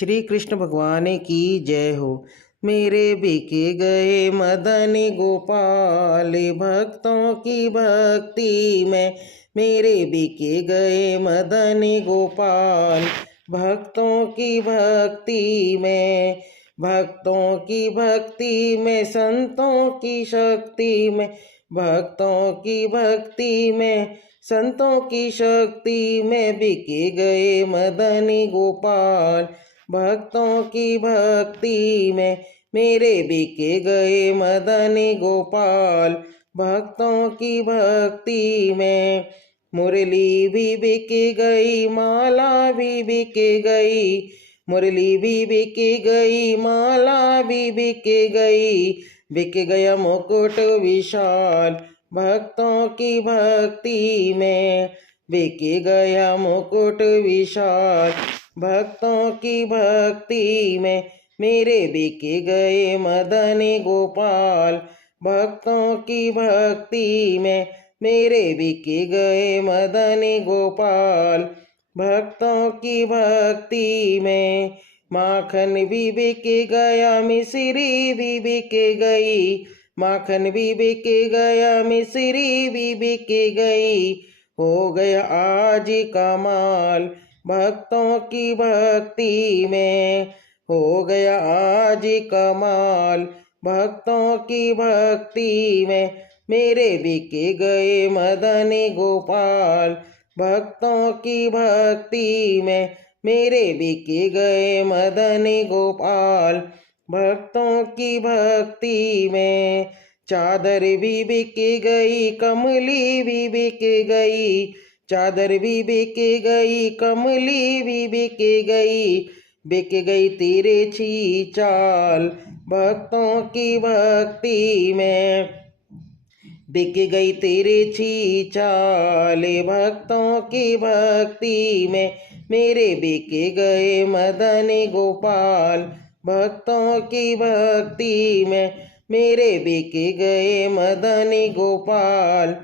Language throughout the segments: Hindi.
श्री कृष्ण भगवान की जय हो। मेरे बिके गए मदन गोपाल, भक्तों की भक्ति में। मेरे बिके गए मदन गोपाल, भक्तों की भक्ति में। भक्तों की भक्ति में, संतों की शक्ति में। भक्तों की भक्ति में, संतों की शक्ति में बिके गए मदन गोपाल। भक्तों की भक्ति में मेरे बिके गए मदन गोपाल। भक्तों की भक्ति में मुरली भी बिक गई, माला भी बिक गई। मुरली भी बिक गई, माला भी बिक गई। बिक गया मुकुट विशाल, भक्तों की भक्ति में। बिक गया मुकुट विशाल, भक्तों की भक्ति में। मेरे बिक गए मदन गोपाल, भक्तों की भक्ति में। मेरे बिक गए मदन गोपाल, भक्तों की भक्ति में। माखन भी बिक गया, मिश्री भी बिक गई। माखन भी बिक गया, मिश्री भी बिक गई। हो गया आज कमाल, भक्तों की भक्ति में। हो गया आज कमाल, भक्तों की भक्ति में। मेरे बिक गए मदन गोपाल, भक्तों की भक्ति में। मेरे बिक गए मदन गोपाल, भक्तों की भक्ति में। चादर भी बिक गई, कमली भी बिक गई। चादर भी बिक गई, कमली भी बिक गई। बिक गई तिरछी चाल, भक्तों की भक्ति में। बिक गई तिरछी चाल, भक्तों की भक्ति में। मेरे बिक गए मदन गोपाल, भक्तों की भक्ति में। मेरे बिक गए मदन गोपाल,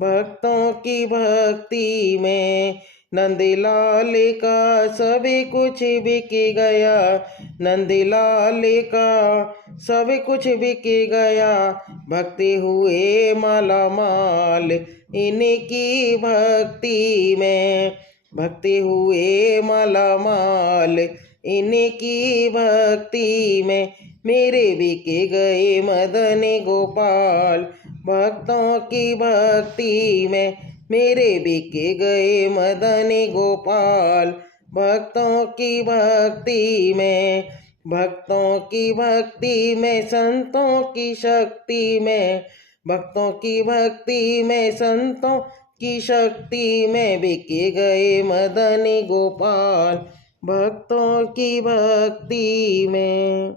भक्तों की भक्ति में। नंदलाल का सब कुछ बिक गया, नंदलाल का सब कुछ बिक गया। भक्ति हुए माला माल इनकी भक्ति में। भक्ति हुए माला माल इनकी भक्ति में। मेरे बिक गए मदन गोपाल, भक्तों की भक्ति में। मेरे बिक गए मदन गोपाल, भक्तों की भक्ति में। भक्तों की भक्ति में, संतों की शक्ति में। भक्तों की भक्ति में, संतों की शक्ति में बिक गए मदन गोपाल, भक्तों की भक्ति में।